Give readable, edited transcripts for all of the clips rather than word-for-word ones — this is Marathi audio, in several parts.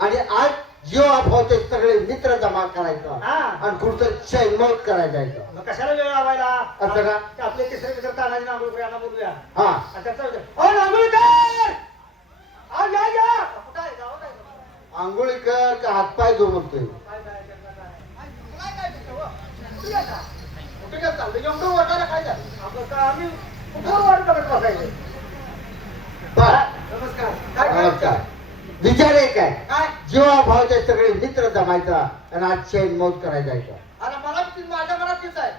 आणि आज जीवाभावाचे सगळे मित्र जमा करायचं आणि कुठं चैनमौत करायला जायचं. मग कशाला वेळ लावायला? असं का? आपले तिसरे मित्र तानाजी नागोळकर यांना बोलूया. हा आणि त्याचा ओ नागोळकर आ या या कुठं आहे गावात आहे? आंघोळी कर का हातपाय धुवून म्हणतोय. कुठे काय चाललं? एवढं वाटायला काय झालं? आपलं का आम्ही कुठं वाट करत बसायचं? नमस्कार. काय नमस्कार. विचार एक आहे, काय? जीवाभावाचे सगळे मित्र जमायचा आणि आज चैनमौत करायला जायचं. अरे मला माझ्या मनात तीच आहे.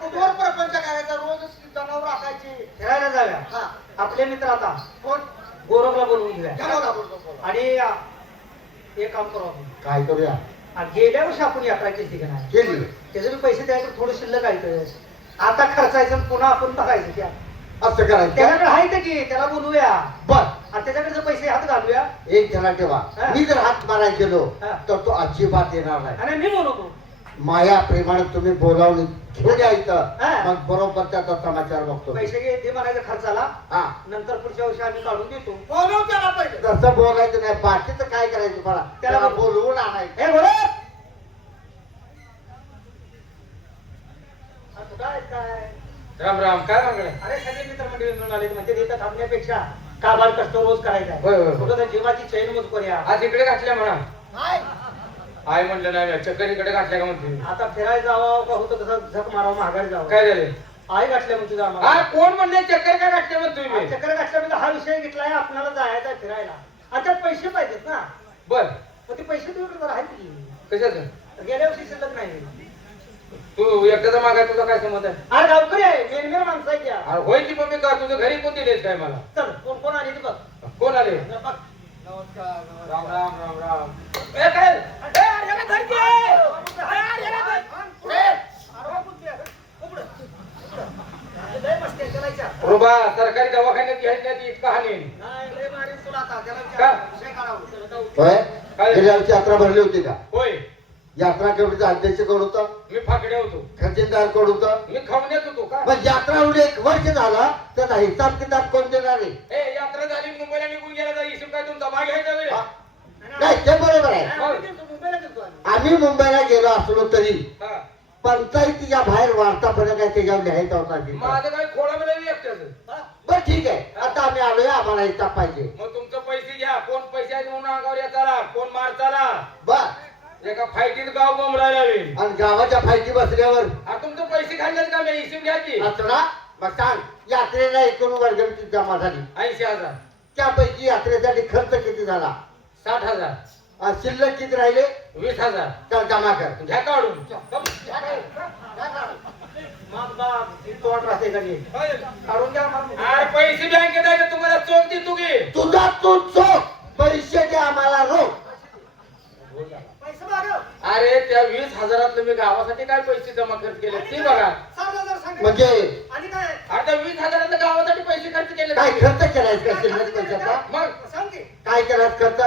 कुठवर प्रपंच करायचा, रोज जनावर राखायची, फिरायला जाऊया. आपले मित्र आता कोण? गोरखला बोलवून घेऊया आणि एक काम करू आपण. काय करूया? गेल्या वर्षी आपण यात्रा केली का नाही? केली. त्याचे मी पैसे द्यायचे थोडं शिल्लक आहे. आता खर्चायचं पुन्हा आपण बघायचं त्या असं करायचं. त्याच्याकडे आहे ते की त्याला बोलूया. बर आणि त्याच्याकडे जर पैसे हात घालूया. एक जणा ठेवा, मी जर हात मारायला गेलो तर तो अजिबात येणार नाही. आणि मी बोलवतो माया प्रेमाने तुम्ही बोलावून घेऊन यायचं, मग बरोबर त्याचा समाचार बघतो. पैसे घे ते म्हणायचं खर्चाला. हा नंतर पुढच्या वर्षी आम्ही काढून देतो. बोलव त्याला पहिले. तसं बोलायचं नाही, बाकीचं काय करायचं मला त्याला बोलवून आणायचं. हे बोल काय राम राम. काय मागणे? अरे सगळे मित्रमंडळी मिळून आले म्हणजे तिथं थांबण्यापेक्षा काबाड कष्ट रोज करायचा होय, होय, होय. कुठं तर जीवाची चैन मज करूया. आज इकडे घातल्या म्हणा. आय म्हणलं नाही, चक्कर इकडे घातल्या का म्हणते. आता फिरायला जावं का होतं कसं झक मारावं महागारी जावं. काय झाले? आई घातल्या म्हणते हा आम्हाला. कोण म्हणले चक्कर काय घातल्या म्हणतो तुम्ही? चक्कर घातल्यामध्ये हा विषय घेतलाय आपल्याला जायचा फिरायला. आणि त्यात पैसे पाहिजेत ना. बर मग ते पैसे तुझ्याकडे जरा आहेत की? कशाचं? गेल्या वर्षी शिल्लक नाही. तू एकट्याचा मागाय तुझा काय संबंध आहे? अरे गावकरी आहे मेनमेर माणसं आहे त्या. अरे होय की मम्मी का तुझं घरी कोण दिलेस काय मला? चल कोण कोण आली ते बघ. कोण आले? बघ. राम राम राम राम. ए काय? ए याला धर की. याला धर. लय मस्ती आहे, त्याला विचार. रुबा सरकारी दवाखान्यात घ्यायच्या इतका हानी. नाही, लय मारीन तुला आता. त्याला विचार. का? विषय काढावं. त्याला जाऊ. होय, काय? गेल्या वर्षी यात्रा भरली होती का? होय यात्रा कमिटीचा अध्यक्ष कोण होता? मी फाकड्या होतो. खजिनदार कोण होता? मी खावण्यात होतो का? मग यात्रा होऊन 1 वर्ष झाला, त्याचा हिसाब किताब कोण देणार आहे? ए यात्रा झाली मुंबईला निघून गेला तर हिशोब काय तुमचा भाग घ्यायचा वेळ? हा? नाही, ते बरोबर आहे. आम्ही गेलतो, मुंबईला गेलतो आम्ही. आम्ही मुंबईला गेलो असलो तरी हा. पंचायतीच्या बाहेर वार्ता फलक आहे त्याच्यावर लिहायचा होता हिसाब. माझं काय खोळा मला एकट्याचं. हा? बरं ठीक आहे, आता आम्ही आलोय, आम्हाला हिसाब पाहिजे. मग तुमचं पैसे घ्या. कोण पैसे आहेत म्हणून अंगावर येताला, कोण मारताला. बर, एका फायटीत गाव बोंबलायला लागेल. आणि गावाच्या फायटी बसल्यावर आता तुमचं पैसे खाल्ले का मी हिशोब घ्या की. असं ना, मग सांग, यात्रेला एकूण वर्ग किती जमा झाली? 80,000. त्यापैकी यात्रेसाठी खर्च किती झाला? 60,000. आणि शिल्लक किती राहिले? 20,000. तर जमा कर. घ्या काढून. मग बाप, ती तोंड राहते का नाही? काढून घ्या मग. अरे पैसे बँकेत आहे तुम्हाला चोख देतो की. तुझा तू चोख, पैसे दे आम्हाला रोख. पैसे मागव. अरे त्या 20,000 मी गावासाठी काय पैसे जमा खर्च केले ते बघा. 7,000 सांगितलं. म्हणजे आणि काय? आता 20,000 गावासाठी पैसे खर्च केले. काय खर्च केलाय का शिल्लक पैशाचा? मग सांग की. काय केलास खर्च?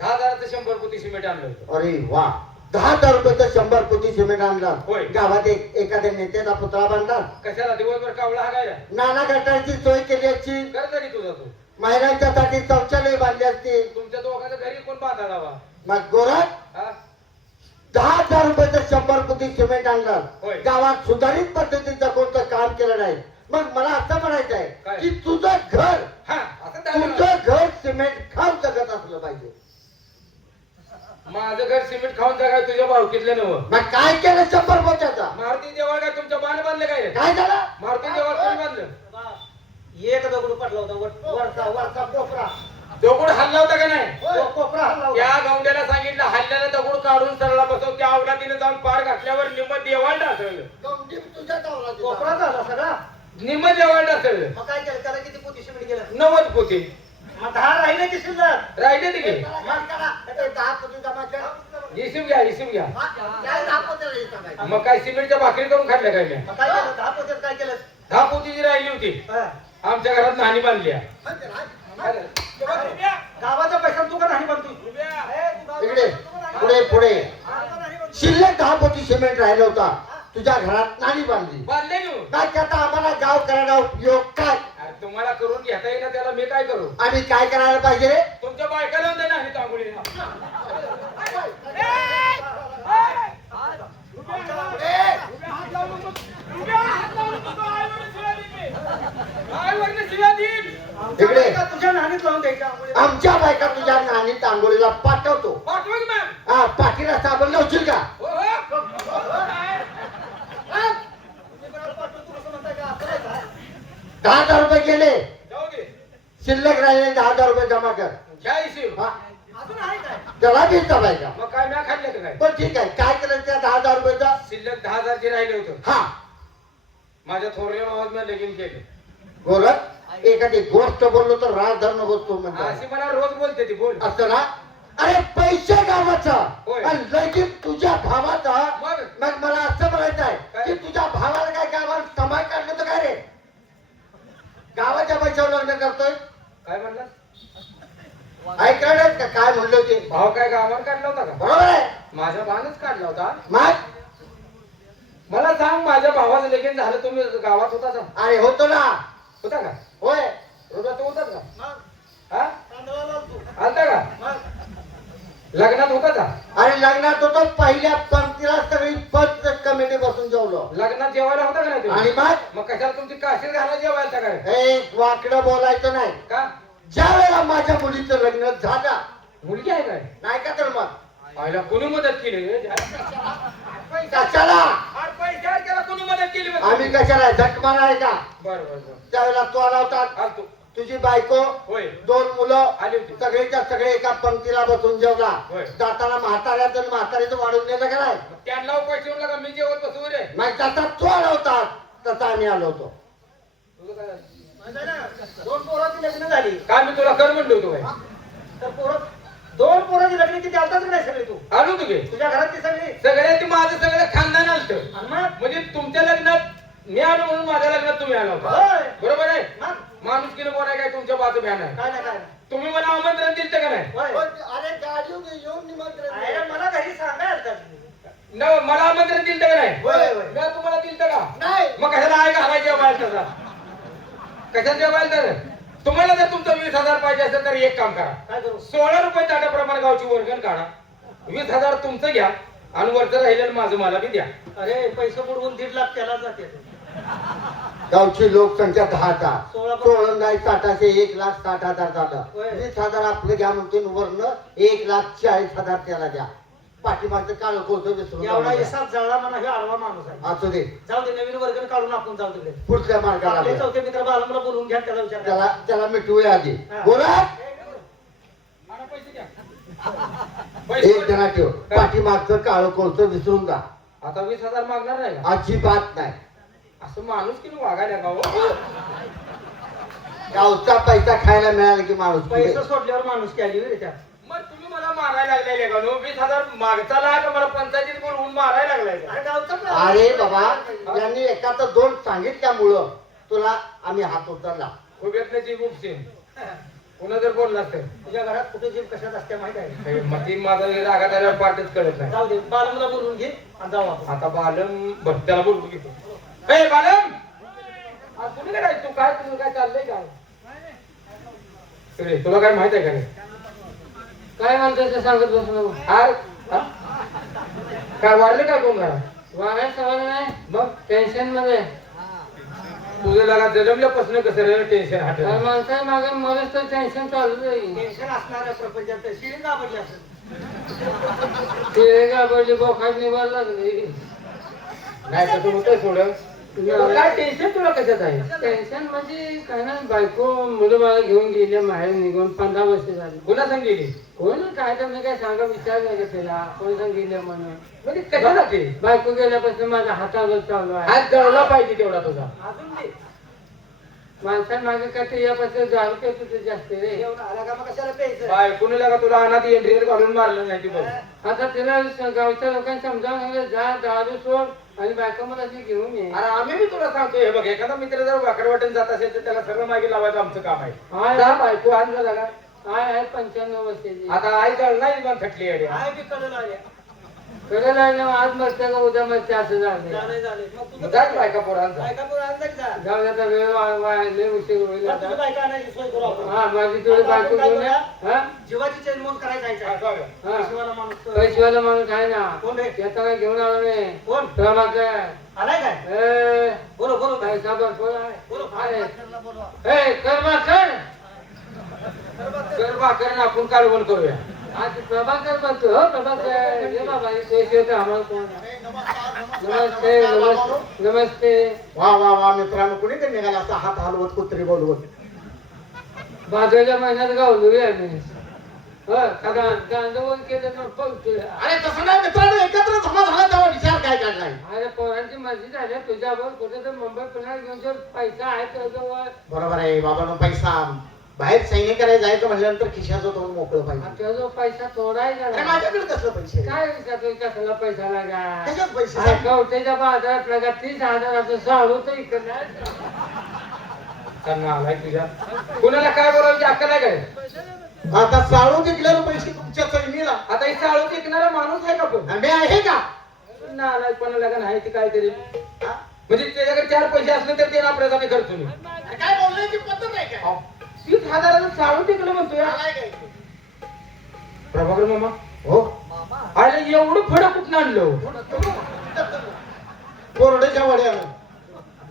10,000चं 100 पोती सिमेंट आणलं होतं. अरे वा, 10,000 रुपयाचं 100 पोती सिमेंट आणला. होय. गावात एखाद्या नेत्याचा पुतळा बांधला. कशाला दिवसभर कावळा हागायला. नाना गटारची सोय केली असती. कर तरी तुझा तू. महिलांच्या साठी शौचालय बांधली असती. तुमच्या दोघांच्या घरी कोण बांधायला हवा. मग गोरख हा? 10,000 रुपयाचं 100 पोती सिमेंट आणलं. होय. गावात सुधारित पद्धतीचं कोणतं काम केलं नाही. मग मला असं म्हणायचं आहे काय? की तुझं घर, हा असं झालं. तुझं घर सिमेंट खाऊन जगत असलं पाहिजे. माझं घर सिमेंट खाऊन जागा तुझ्या भावकीतलं नव्हतं. मग काय केलं 100 पोत्याचा? मारुती देवळ काय तुमच्या बाण बांधलं काय रे? काय झालं? मारुती देवळ कोणी बांधलं? बाप, एक दगड पडला होता वरचा कोपरा. दगड हल्ला होता का नाही? कोपरा हल्ला होता. त्या गौंड्याला सांगितलं हल्ल्याला दगड काढून सरळा बसव. त्या अवलादीने जाऊन पार घातल्यावर निम्म देवाळ डासळलं. गौंडी तुझ्या गावाला दिला. कोपरा झाला सगळा. निम्म देवाळ डासळलं. मग काय केलं? त्याला किती पोती सिमेंट गेलं? 90 पोते मग 10 राहिले की शिल्लक. राहिले ते मग करा. आता 10 पोती जमा कर. हिशोब घ्या हिशोब घ्या. काय 10 पोत्याला हिसाब आहे? मग काय सिमेंटच्या भाकरी करून खाल्ल्या काय मी? मग काय केलं? 10 पोत्यात काय केलं? 10 पोती जी राहिली होती हा. आमच्या घरात नाणी बांधल्या. गावाचा पैसा तू का नाही बनतो? इकडे पुढे पुढे शिल्लक 10 पोती सिमेंट राहिलं होता. तुझ्या घरात नाणी बांधली. बांधले घेऊ. काय त्याचा आम्हाला गाव करायला उपयोग काय? तुम्हाला करून घेता येईना त्याला मी काय करू? आम्ही काय करायला पाहिजे रे? तुमच्या बायकाला दे ना तांबुळी. घ्या हिशोब. हा, अजून आहे काय त्याला बी जमायचा. मग काय म्या खाल्लं का काय? पण ठीक आहे, काय करायचं त्या 10,000 रुपयाचा? शिल्लक 10,000 जे राहिले होतं हा माझ्या थोरल्या भावात मी लगीन केलं. गोरख, एखादी गोष्ट बोललो तर राज धरणं बसतो अशी म्हणतो मला रोज बोलते ती. बोल. असं ना. अरे पैसे गावाचा होय. आणि लगीन तुझ्या भावाचा. मग? मग मला असं म्हणायचं आहे काय? की तुझ्या भावाला काय गावाला समाज काढलं तर काय रे? गावाच्या पैशावर लग्न करतोय. काय म्हणला? ऐकणार का काय म्हणलं ते? भाव काय गावावर काढला होता का? बरोबर आहे. माझ्या भावानच काढला होता. मग मला सांग, माझ्या भावाचं लगीन झालं, तुम्ही गावात होता का? अरे होतो ना. होता का? होय. रोजा तू होतात का? मग हा? तांदळाला तू आलता का? मग लग्नात होता का? अरे लग्नात होतो, पहिल्या पंक्तीला सगळी पद कमिटी बसून जेवलो. लग्नात जेवायला होता का नाही आणि तुम्ही? मग मग कशाला तुमची काशीर घाला जेवायला काय? एक वाकडं बोलायचं नाही. का? ज्या वेळेला माझ्या मुलीचं लग्न झालं, मुलगी आहे काय? नाही का तर मग आईला कोणी मदत केली रे? कशाला अरे पैशावर केला, कोणी मदत केली मग? आम्ही कशाला झक माराय का? बरं बरं बरं. त्यावेळेला तो आला होता, आलतो. तुझी बायको, होय. 2 मुलं, आली होती. सगळेच्या सगळे एका पंक्तीला बसून जेवला. होय. जाताना म्हाताऱ्याचं आणि म्हातारीचं वाढून नेलं का नाही? मग त्यांना उपाय ठेवून का मी जेवत बसू रे? मग जसा तो आला होता तसा आम्ही आलो होतो. तुझं काय झालं? माहिती आहे ना, 2 पोराची लग्न झाली काय मी तुला कर म्हणलो होतो काय? तर पोरं 2 पोराची लग्न किती आलतात नाही सगळे तू आलो होतो की? तुझ्या घरातली सगळी सगळ्यात माझं सगळं खानदान आलतं. आणि मग म्हणजे तुमच्या लग्नात मी आलो म्हणून माझ्या लग्नात तुम्ही आला होता. होय. बरोबर आहे? मग माणूस किलो बोलाय काय तुमच्या बाजू भ्यान आहे. काय नाही काय तुम्ही मला आमंत्रण दिलं का नाही? होय. अरे गाडी येऊन निमंत्रण अरे मला घरी सांगायला आलतात. न, मला आमंत्रण दिलं का नाही? होय, होय. मी तुम्हाला दिलं का? नाही. मग कशाला आहे घालायचं जेवायला तसा? कशाला जेवायला तर? तुम्हाला जर तुमचं 20,000 पाहिजे असेल तर एक काम करा. काय करू 16 रुपये ताट्याप्रमाणे गावची वर्गण काढा. 20,000 तुमचं घ्या आणि वरचं राहिलेलं माझं मला बी द्या. अरे पैसे बुडवून 1.5 लाख त्याला जाते गावची लोकसंख्या 10,000. 16 16 साठाशे 1,60,000 झालं. होय. 20,000 आपलं घ्या म्हणतो वरनं 1,40,000 त्याला द्या. पाठीमागचं काळ कोणतं विसरून जाऊ एवढा नका. हिसाब जळला म्हणा हे आडवा माणूस आहे. असू दे, जाऊ दे नवीन वर्गण काढून आपण जाऊ तिकडे पुढच्या मार्गाला आपले लागूया. चौथे मित्र बालमला बोलवून घ्या त्याला विचार करा. त्याला मिटवूया आधी. हा. बोला, मला पैसे द्या. एक पैसे जणा ठेव. पाठीमागचं काळ कोणतं विसरून जा. आता 20,000 मागणार नाही का? अजिबात नाही. असं माणूस किती वागायला का हो? गावचा पैसा खायला मिळाला की माणूस पुढे. पैसे सोडल्यावर माणूस की आली रे त्या मग तुम्ही मला मारायला लागलेले का? 20,000 मागचा लाग मला पंचायतीत बोलवून मारायला लागलाय का? अरे गावचा पण- अरे बाबा, यांनी एकाच 2 सांगितल्यामुळं तुला आम्ही हात उचलला. उभ्यातल्याची उपसेन पुन्हा जर बोलला तर तुझ्या घरात कुठे जीव कशात असते माहिती आहे मग ती माझा रागात आल्यावर पाठच कळत नाही. जाऊ दे बालमला बोलवून घे आणि जाऊ आपण आता बालम भक्त्याला बोलू घेतो. ए बालम, आज तुम्ही काय तू काय तुझं काय चाललंय काय? इकडे, तुला काय माहित आहे का नाही? काय म्हणतोय ते सांगत बसलो. आर हा? काय वाढलं काय कोण घरा? वागायचं सवाल नाही, मग टेन्शन मध्ये. तुझं लगा जन्मल्यापासून कसं रे टेन्शन तर हात? माणसा मागे मलाच तर टेन्शन चालू आहे. टेन्शन असणाऱ्या प्रपंचात शिळी गाभरली असेल ते गाबडली बोखात निभार लागली. नाही तसं होतंय सोडं. काय टेन्शन तुला कशात आहे? टेन्शन म्हणजे काय ना, बायको मुलं मला घेऊन गेल्या माहेर निघून 15 वर्ष झाली. पुन्हा सांग गेली कोण काय तर मी काय सांगा विचार नाही का त्याला कोण सांग गेल्या म्हणून. म्हणजे कशासाठी? बायको गेल्यापासून माझा हातावर चालू आहे. हात जळला पाहिजे तेवढा तुझा. अजून ते माणसां मागे काय यापासून 10 रुपये तुझं जास्त रे. जेवण आला का मग कशाला प्यायचं बायकोने लगा तुला अनाथ एंट्रीवर घालून मारलं नाही ती बघ. आता तिला गावच्या लोकांनी समजावून सांगितलं, जा दारू सोड आणि बायको मला ती घेऊन ये. अरे आम्ही बी तुला सांगतो हे बघ, एखादा मित्र जर वाकड वाटून जात असेल तर त्याला सगळं मागे लावायचं आमचं काम आहे. हाय जा बायको आज झाला का? आहे 95 वर्षाची. आता आई जळ नाही पण थटली आहे. काय बी कळलं आल्या कडे लागलं आज मरते का उद्या मरते असं झालं. झाले मग तुझं जाच बायका पोरांचा. बायका पोरं आणलं की जा गावचा वेळ वाढले उशीर होईल मग आता. तुझी बायका आणायची सोय करू आपण हा माझी थोडी बायको घेऊन ये. हा जीवाची चैन मोड करायला हा, जायचं जाऊया. हा पैशावाला माणूस पैशेवाला माणूस आहे ना. कोण रे याचा काय घेऊन आलो मी. कोण प्रभाकर. आलाय काय ए बोलो बोलो पैसा भरपूर आहे. बोलो आहे. बोलो ए प्रभाकर. कर भाकर आणि आपण कालवण करूया. आज प्रभाकर बोलतो. हो प्रभाकर ये बाबा हे पैसे होते आम्हाला कोण. नमस्ते नमस्ते नमस्ते. वा वा वा मित्रांनो, कुणी ते निघाला असा हात हलवत कुत्री बोलवत. भाद्रच्या महिन्यात गावलोय आम्ही कांदा वर केलं ना बघतोय. अरे तसं नाही मित्रांनो, एकत्र जमा झाला तेव्हा विचार काय काढलाय? अरे पोरांची मर्जी झाली तुझ्यावर कुठे तर मुंबई पुण्यात घेऊन जर पैसा आहे त्याजवळ बरोबर आहे बाबांनो, पैसा बाहेर सैन्य करायला जायचं म्हणल्यानंतर खिशाचं तोंड मोकळं पाहिजे. त्याजवळ पैसा थोडा आहे अरे का माझ्याकडे कसलं पैसे? काय विचारतो कसला पैसा लागा कशात पैसे? अरे कवटेच्या बाजारात लागा 30,000 साडू तर इकडे त्यांना आलाय तुझ्या कुणाला काय बोलायची अक्कल आहे काय? आता साळू विकल्यानं पैसे तुमच्या सैनीला आता ही चाळू विकणारा माणूस आहे का पण? आम्ही आहे का? ना आलाय पण लगा नाही ते काहीतरी हा? म्हणजे त्याच्याकडे 4 पैसे असले तर ते आपल्यासाठी खर्च नाही. अरे काय बोलण्याची पद्धत आहे काय? 30,000 चाळू विकलं म्हणतोय. आलाय काय? प्रभाकर मामा हो अरे एवढं फडं कुठं आणलं? कोरड्याच्या वड्यानं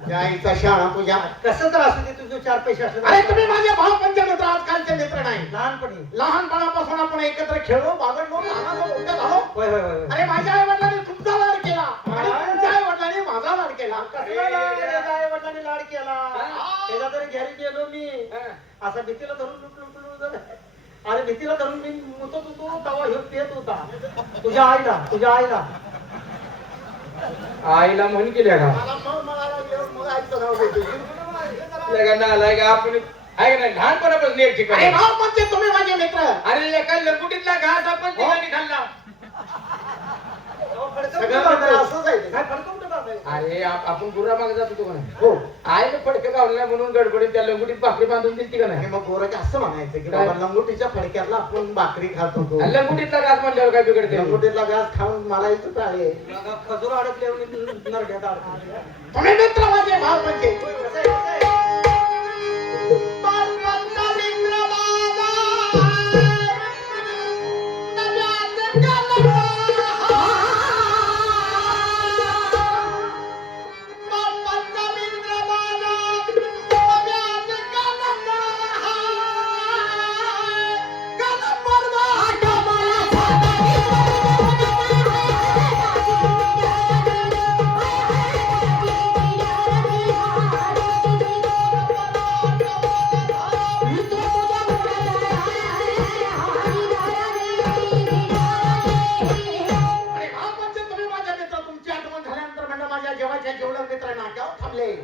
त्या आईचा शाळा तुझ्या. कसं तर असू दे तुझे 4 पैसे असले अरे तुम्ही माझे भावपंच मित्र, आजकालचे मित्र नाही. लहानपणी. लहानपणापासून आपण एकत्र खेळलो, बागडलो, लहानालो, मोठे झालो. होय होय होय. अरे माझ्या आई वडिलांनी तुमचा लाड केला आणि तुमच्या आई वडिलांनी माझा लाड केला. कसला लाड त्याच्या आई-वडिलांनी लाड केला. त्याच्या तरी घरी गेलो मी, असं भीतीला धरून लुटलो. अरे भीतीला धरून मी मुतत होतो तेव्हा ह्यो पेत होता. तुझ्या आईला आईला म्हण केल्या का? मग आईचं नाव घेतो. लगा आलाय का आपण आहे का नाही लहानपणापासून एक अरे ठिकाणी. भावपंच तुम्ही माझे मित्र. अरे एका लंगुटीतला घास आपण तिघांनी खाल्ला. सगळं मित्र असंच आहे ते. काय फडकं कुठं बाबा? अरे आपण गुर्रा मागे जात होतो का नाही? हो. आईने फडकं गावलं म्हणून गडबडीत त्या लंगुटीत भाकरी बांधून दिली का आणि नाही? मग गोरं असं म्हणायचं की काय? बाबा लंगोटीच्या फडक्यातला आपण भाकरी खात होतो. आणि लंगुटीतला घास म्हणल्यावर काय बिघडते? लंगोटीतला घास खाऊन मारायचं टाळे. खजूर अडकले नरड्यात अडकले. तुम्ही मित्र माझे भावपंच. कसं आहे, कसं आहे?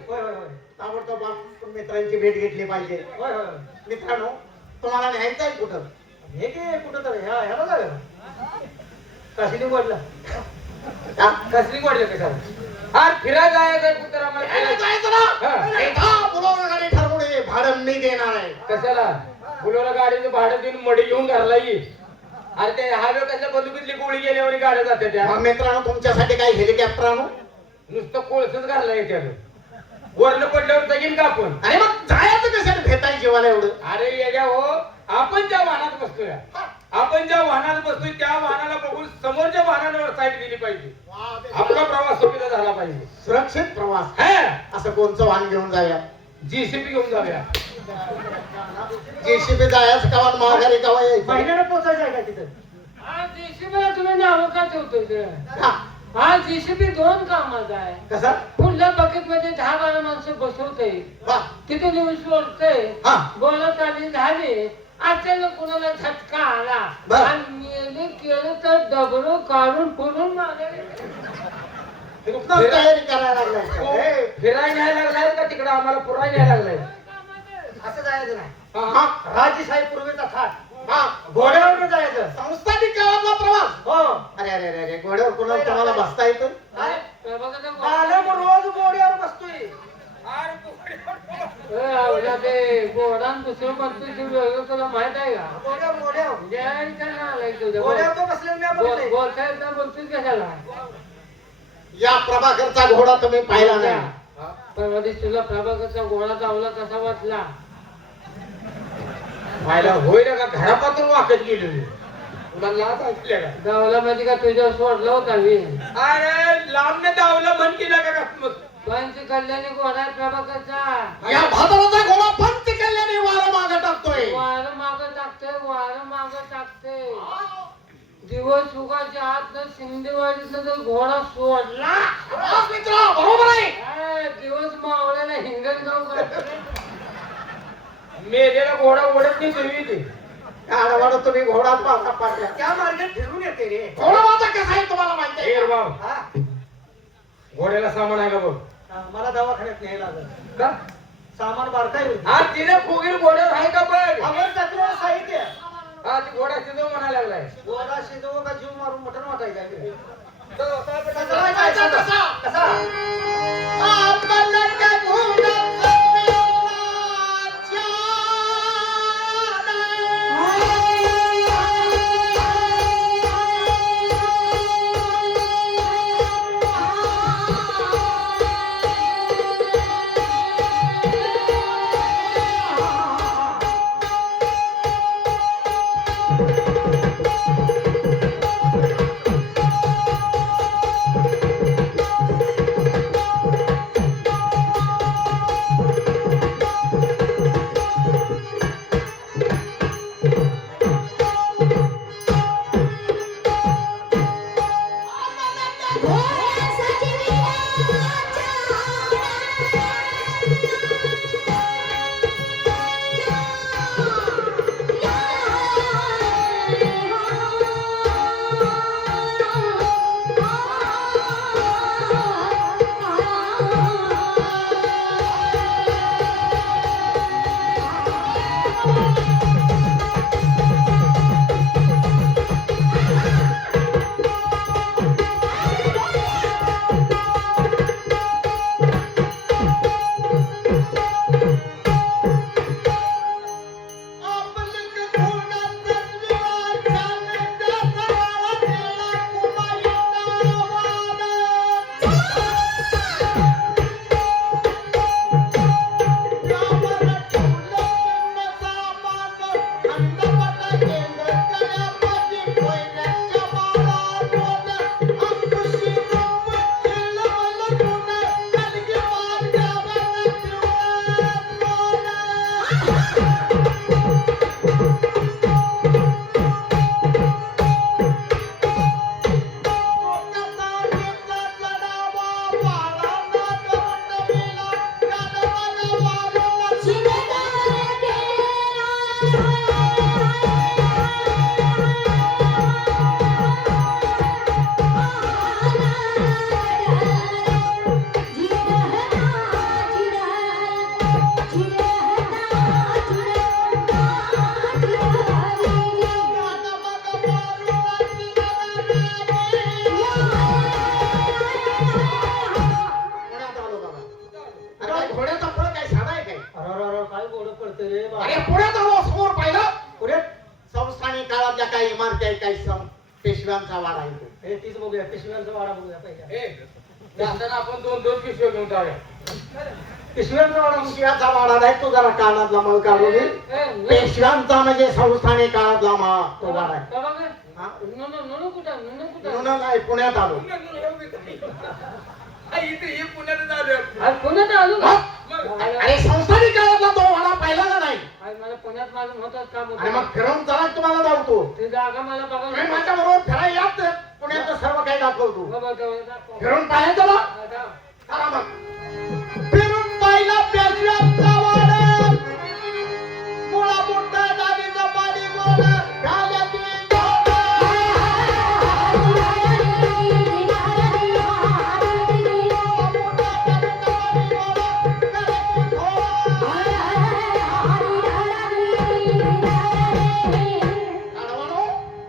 होय होय होय. ताबडतोब आपण मित्रांची भेट घेतली पाहिजे. होय होय. मित्रांनो, तुम्हाला न्यायचं आहे कुठं? हे की कुठं तर ह्याला जाऊया. काशीली वाढला. हा? कसली वाढलं कशाला? अरे फिरायला जायचं कुठं आम्हाला फिरायला फिरायला? जायचं ना? हा. अरे दहा बोलावलं गाडी ठरवून ये. भाडं मी देणार आहे. कशाला? फुलोला गाडीचं भाडं देऊन मडी घेऊन घरला ये. अरे ते हायवे कसल्या बंदुकीतली गोळी गेल्यावर गाड्या जाते त्या मग मित्रांनो, तुमच्यासाठी काही हेलिकॉप्टर आणू? नुसतं कोळसच घरला येते वरनं पडल्यावर जगीन का आपण? अरे मग जायचं कशाला भेटायला जेवायला एवढं? अरे येड्या हो, आपण ज्या वाहनात बसतोय त्या वाहनाला बघून समोरच्या वाहनावर साईड दिली पाहिजे. आपला प्रवास सुविधा झाला पाहिजे. सुरक्षित प्रवास. हा, असं कोणचं वाहन घेऊन जाऊया? जीसीबी घेऊन जाऊया. जेसीबी जायचं कवा माघारी कवा यायचं? महिन्यानं पोचायचं आहे का तिथं? हा जेसीबीला तुम्ही नाव का ठेवतोय? हा, हा जेसीबी 2 कामाचा आहे. कसा? पुढल्या बकेट मध्ये 10-12 माणसं बसवते, वा. तिथे नेऊन सोडते, हा. बोलत आली झाली. अचानक कुणाला झटका आला बर. आणि मेले केलं तर डबरू काढून फोडून मारले. नुकताच तयारी करायला लागलाय का? हे, फिरायला न्यायला लागलाय का तिकडे आम्हाला पुरायला न्यायला लागलाय? असं जायचं नाही. हा, राजेशाही पूर्वेचा थाट हा. घोड्यावर जायचं. संस्थानिक गावातला प्रवास. हो. अरे अरे अरे अरे, घोड्यावर कोणाला तुम्हाला बसता येतं? काय? प्रभाकरचा मालक रोज घोड्यावर बसतोय. ते गोडान दुसरं म्हणतोय ते वेगळं तुला माहित आहे का? घोड्यावर जय विचारला आलाय तुझं. घोड्यावर तो बसलेला मी बघितलंय. बोलता येत बोलतोय कशाला? या प्रभाकरचा घोडा तुम्ही पाहिला नाही. परवा दिवशी तुला प्रभाकरचा घोडा चावला कसा वाटला? व्हायला होय ना का घरापासून वाकत गेलेली तुला लाच ऐकल्या का? गावला म्हणजे का तुझ्या सोडला होता मी? अरे लांबने दावलं म्हण केला का मग? पंच कल्याणी घोडा आहे प्रभाकरचा. या भादराचा घोडा पंच कल्याणी वारं मागं टाकतोय. वार माग टाकते. दिवस उगाच्या आत शिंदेवाडीतला जर घोडा सोडला, हा, मित्र, बरोबर आहे. दिवस मावळ्याला हिंगणगाव मेलेला घोडा ओढत नाही तुम्ही ते आडवाडं तुम्ही घोडा पाहता पाडल्या त्या मार्गे फिरून येते रे घोडा माझा कसा आहे तुम्हाला माहिती आहे ए बाब हा घोड्याला सामान आहे का बघ हा, मला दवाखान्यात न्यायला लागलं का सामान बारकाय होती हा तिने फुगीर घोड्यावर आहे का बघ अगर त्याचं साहित्य हा ती घोडा शिजव म्हणायला लागलाय गोदा शिजव का जीव मारून मटण वाटायचं आहे. कसा? कसा घोड्याचा फळ काय साधा आहे काय अरे काय गोड पडते रे बा. अरे पुण्यात आलो समोर पाहिलं पुढे संस्थानी काळातल्या काही इमारती आहेत काही पेशव्यांचा वाडा आहे तो. हे तीच बघूया पिशव्यांचा वाडा बघूया पहिल्या ए जाताना आपण दोन दोन पिशव्या घेऊन जाऊया पिशव्यांचा वाडा बघूया. पेशव्याचा वाडा नाही तो जरा कानातला मळ काढून दे. पेशव्यांचा म्हणजे संस्थानी काळातला तो वाडा आहे हा? म्हणून नाही पुण्यात आलो इथे हे पुण्यात झालं पुण्यात आलो हा? का अरे संस्थानी काळातला तो वाडा पाहिला का नाही मला पुण्यात माझं महत्वाचं काम आणि होतं मग फिरवून चला तुम्हाला दाखवतो ते जागा मला तुम्ही बघा माझ्या बरोबर फिरायला यात पुण्याचं सर्व काही दाखवतो दाखव. फिरून पाहिजे चला चला मग फिरून पाहिला पेशव्यांचा वाडा मुळा मोठा दाढीचा पाणी गोड गाल्याची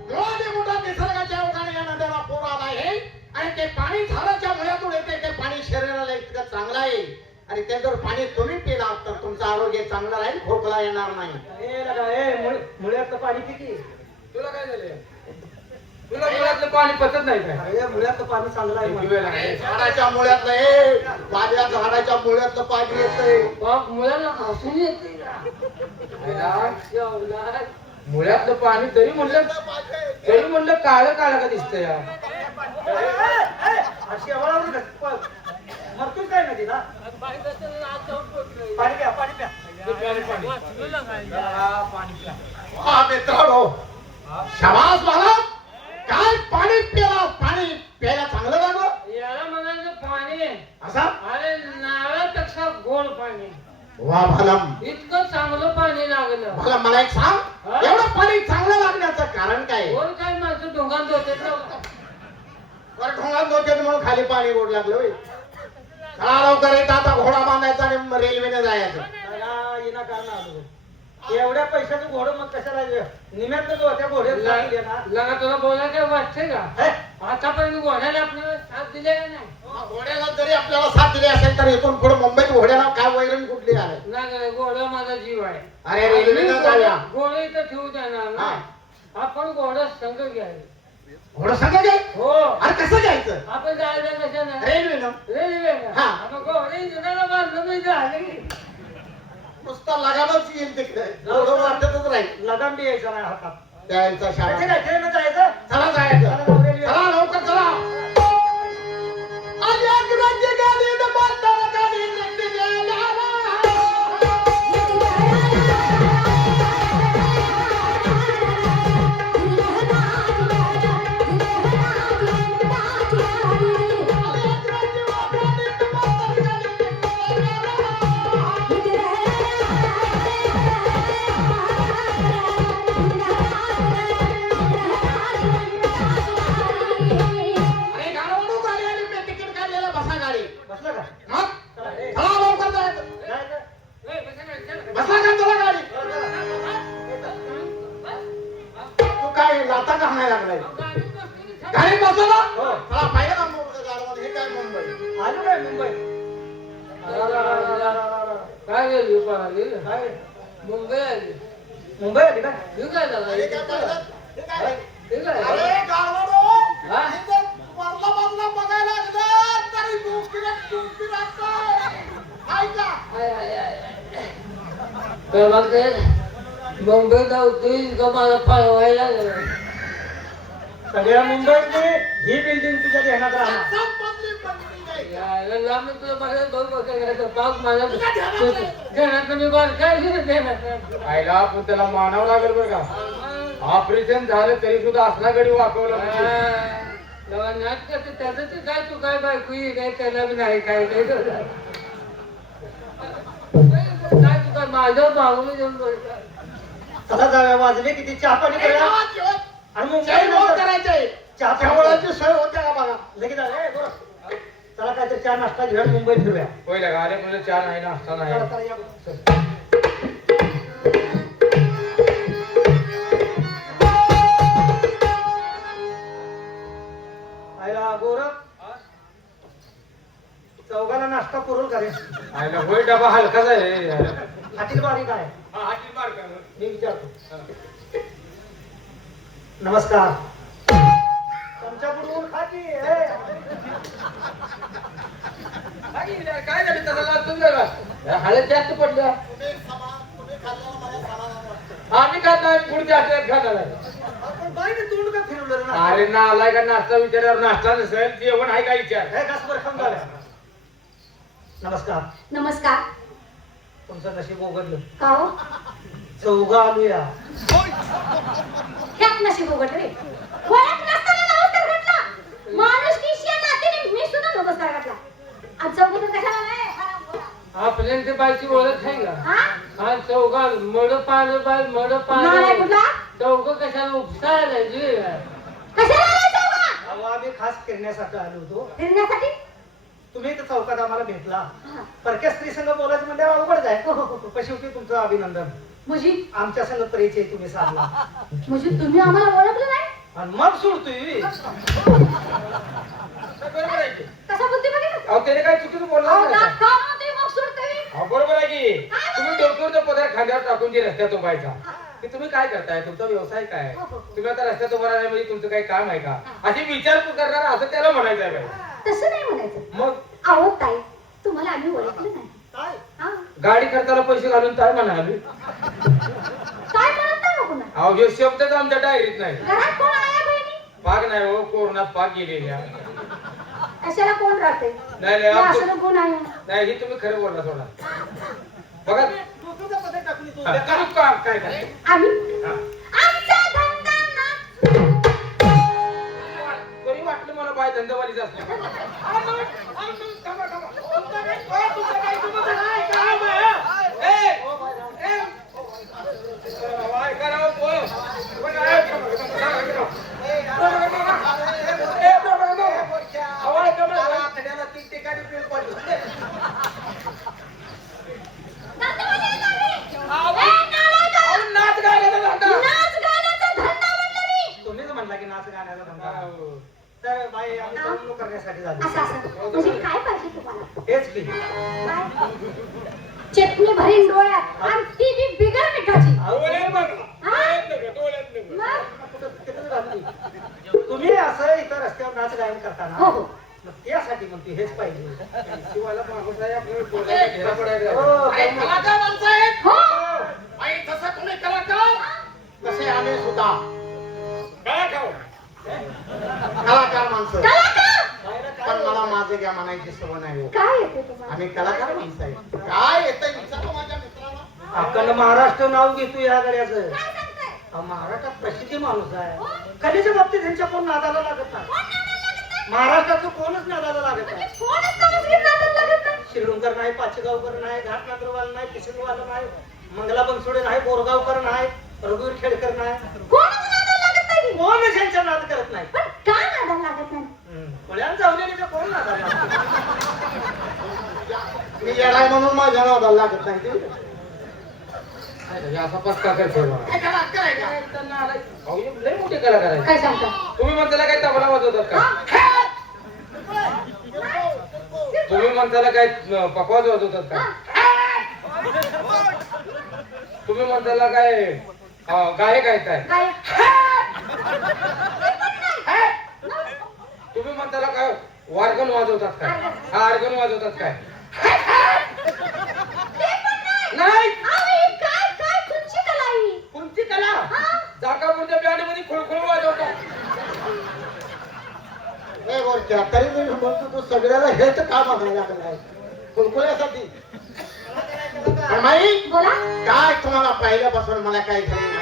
निसर्गाच्या ओघाने या नद्याला पूर आला आहे आणि ते पाणी झाडाच्या मुळ्यातून येते ते पाणी शरीराला इतकं चांगलं आहे आणि ते जर पाणी तुम्ही पिलात तर तुमचं आरोग्य चांगलं राहील खोकला येणार नाही ए लगा ए मुळ्यातलं पाणी किती तुला काय झालं तुला मुळातलं पाणी पचत नाही काय अरे मुळ्यातलं पाणी चांगलं आहे किती म्हणे. वेळ लागेल? झाडाच्या मुळ्यातलं हे माझ्या झाडाच्या मुळ्यातलं पाणी येतंय बाप मुलाला हसून येते मुळ्यातलं पाणी तरी म्हणलं काळं काळं का दिसतंय यार अशी आवाज मरतोय काय ना तिला पाणी प्या पाणी प्या हा मित्रांनो शाबास मला काय पाणी प्याला पाणी प्यायला चांगलं लागलं याला म्हणायचं पाणी असा अरे नारळापेक्षा गोड पाणी वा भालम इतकं चांगलं पाणी लागलं मला मला एक सांग, हा? एवढं पाणी चांगलं लागण्याचं कारण काय? कोण काय माणसं ढोंगात होते वर ढोंगात होते म्हणून खाली पाणी गोड लागलं होय. चला लवकर येत आता घोडा बांधायचा आणि रेल्वेने जायचं. मला येणं कारण आलो एवढ्या पैशाचं घोडं मग कशाला निम्यातच त्या घोड्यात सांगितले ना लगा तुला बोलायला काय वाटतंय का हे? आतापर्यंत घोड्याला आपल्याला साथ दिले नाही मग घोड्याला जरी आपल्याला साथ दिली असेल तर इथून पुढे मुंबईत घोड्याला काय वैरण कुठली आहे? नाही घोडा माझा जीव आहे अरे रेल्वेने जाऊया. घोडं इथं ठेवू देणार ना हा. आपण घोडा संघ घ्यायला घोडं संग घे. हो अरे कसं जायचं? आपण जायचं कशानं रेल्वेनं. रेल्वेनं हा. आपण घोडे इंजिनाला बांधलं मी झालं की नुसता लगामच येईल तिकडे. घोडं वाटतच राहील. लगाम बी यायचा नाही हातात त्याचा शाळा. ठीक आहे ट्रेननं जायचं चला जायचं. चला, रेल्वे. चला लवकर चला. आणि एक राज्य गाडीनं बांधणारा गाडी नक्की गेला. अरे गाडवाडू गाडी आली, मी तिकीट काढलेलं, बसा गाडी. बसलं का मग? चला, ए, चला लवकर जायचं. जायचं. ए, बसा ना, चला. बसा का चला गाडी. तू काय लाता का हाणायला लागलाय? गाडीत बसली की गाडीत बसलो ना? हो. चला पाहिलं का मुंबई गाडवाला? हे काय मुंबई? आलो काय मुंबई काय गेली पळाली काय मुंबई आली मुंबई आली काय हे काय झालं हे काय पाहिलं? हे काय? हे काय अरे गाडवाडू, हा? इथं वरला बाजूला बघायला लागलं तरी डुंकी लागतंय. हाय का? काय बघते मुंबईत होती का मला पळवायला लागलं सगळ्या मुंबईतली ही बिल्डिंग तुझ्या ध्यानात राहणार सब बदली बदली नाही. यायला लांब तुला मला दोन बघायला पाक माझ्या देण्यात मी बघ काय देण्यात आईला आपण त्याला मानावं लागेल बरं का ऑपरेशन झालं तरी सुद्धा असला गडी वाकवला म्हणजे. नाटक त्याचं ते काय तू काय बायको ये काय त्याला बी नाही काय काय काय तू काय माझ्या मागून देऊन बघ चला जाऊया वाजले किती चहा पाणी हे करूया गावात जेवण. आणि मुंबई जेवण नंतर करायचंय. चहा पाणी जेवणाची सोय होते का बघा? लगेच आलं, ए, बोला. चला काहीतरी चहा नाश्ता घेऊया मुंबई फिरूया होय लगा अरे म्हणजे चहा नाही नाश्ता नाही चला, चला, या. आयला गोरख चौघाला नाश्ता पुरवल का रे आईला होय डबा हलकाच आहे हातील बारीक आहे मी विचारतो नमस्कार चमचा बुडवून खा की, ए. काय झालं त्याला तुमच्या हळद जास्त पडल्या तुम्ही खाल्लेलं मला समाधान वाटतं. आम्ही खात नाही पुढच्या आठवड्यात खाणार आहे आपण बाईने तोंड का फिरवलं रे नाश्ता? अरे ना आलाय का नाश्ता विचारावर नाश्ता नसेल जेवण आहे का विचार हे घासभर खाऊन झालं. नमस्कार नमस्कार तुमचं नशीब उघडलं का हो चौघा आलूया ह्यात नशीब उघड रे वयात नसताना नमस्कार घातला माणूस किशिया नातीने मी सुद्धा नमस्कार घातला आज चौघ कशाला नाही आपल्याला ते बायची ओळख आहे का हा हा चौघा मड पाहिलं बाय मड नाही पाहिलं कुठला चौघ कशाला उपसायला जी कशाला आला चौघा अहो, आम्ही खास फिरण्यासाठी आलो होतो फिरण्यासाठी तुम्ही इथं चौकात आम्हाला भेटला हा. परक्या स्त्री संघ बोलायचं म्हणल्यावर अवघडच आहे हो, हो, हो. पण शेवटी तुमचं अभिनंदन मुजी आमच्या संघ परिचय तुम्ही साधला मुजी तुम्ही आम्हाला ओळखलं नाही आणि मग सोडतोय बरोबर आहे की कसा बुद्धी बघितलं अहो त्याने काय चुकीचं बोलला अहो, नाही दात खाऊन होते, मग सोडतोय. अहो, बरोबर आहे की तुम्ही डोक्यावरचा पदार्थ खांद्यावर टाकून जे रस्त्यात उभायचा की तुम्ही काय करताय तुमचा व्यवसाय काय हो, हो, हो. तुम्ही आता रस्त्यात उभा राहण्या म्हणजे तुमचं काही काम आहे का अशी विचार करणार असं त्याला म्हणायचं आहे बाई. तसं नाही म्हणायचं मग अहो ताई तुम्हाला आम्ही ओळखलं नाही काय हा गाडी खर्चाला पैसे घालून काय म्हणाली काय म्हणत नाही मग पुन्हा अहो हे शब्दच आमच्या डायरीत नाही घरात कोण आहे बहिणी पाक नाही हो कोरोनात पाक गेलेल्या कशाला कोण राहते नाही हे नाही असं कोण आहे नाही हे तुम्ही खरं बोलला थोडा बघा डोक्याचा पदर टाकून येतो. हा, तुम्ही काय काय आम्ही हा. आमचा धंदा ना तरी वाटलं मला बाय धंदेवालीच असलं नाच गाण्याचा धंदा हो. तर बाई आम्ही करमणूक करण्यासाठी झालो असं असं म्हणजे काय पाहिजे तुम्हाला हेच की काय चटणी भरीन डोळ्यात आणि ती बी बिगर मिठाची डोळ्यात बघा. हा? डोळ्यात नका, डोळ्यात नका. मग तुम्ही असं इथं रस्त्यावर नाच गायन करताना हो हो मग त्यासाठी म्हणते हेच पाहिजे शिवाला माणूस आहे, आपल्याला डोळ्याला घेरा पडायला. हो, अरे कलाकार माणसं आहेत हो आई जसं तुम्ही कलाकार तसे आम्ही सुद्धा काय खाऊ? कलाकार माणसं कलाकार पण मला माझे घ्या म्हणायची सवय नाही हो. काय येते तुम्हाला आम्ही कलाकार माणसं आहे काय येतंय विचारा माझ्या मित्राला अखंड महाराष्ट्र नाव घेतो या गड्याचं काय सांगताय महाराष्ट्रात प्रसिद्धी माणूस आहे कलेच्या बाबतीत त्यांच्या कोण नादाला लागत नाही महाराष्ट्राचं कोणच नादाला लागत नाही कोणच समजून नादाला लागत नाही शिरडूणकर नाही पाचगावकर नाही घाटनागरवाल नाही किशनवाल नाही मंगला बनसोडे नाही बोरगावकर नाही रघुवीर खेडकर नाही कोणच नादाला लागत नाही कोणच यांच्या नाद करत नाही पण का नादाला लागत नाही पळ्यान जावलेले कोण नादाला लागत? मी येडाय म्हणून माझ्या नादाला लागत नाही ते. हे असा पस्का करतोय बघा. हे कलाकार आहे का? अहो, हे लय मोठे कलाकार आहेत. काय सांगता तुम्ही म्हणताला काय तबला वाजवतात का? तुम्ही म्हणताला काय पकवाज वाजवतात का? तुम्ही म्हणताला काय गायक आहेत काय? काय तुम्ही म्हणताला काय वार्गन वाजवतात काय? हा आर्गन वाजवतात काय? नाही. काय काय तुमची कला आहे कोणती कला? जाकापूरच्या बँड मध्ये खुळखुळ वाजवतात. हे गोरच्या तरी मी म्हणतो तू सगळ्याला हेच का बघायला लागलाय कुलकुल्यासाठी माई बोला काय तुम्हाला पहिल्यापासून मला काय झालं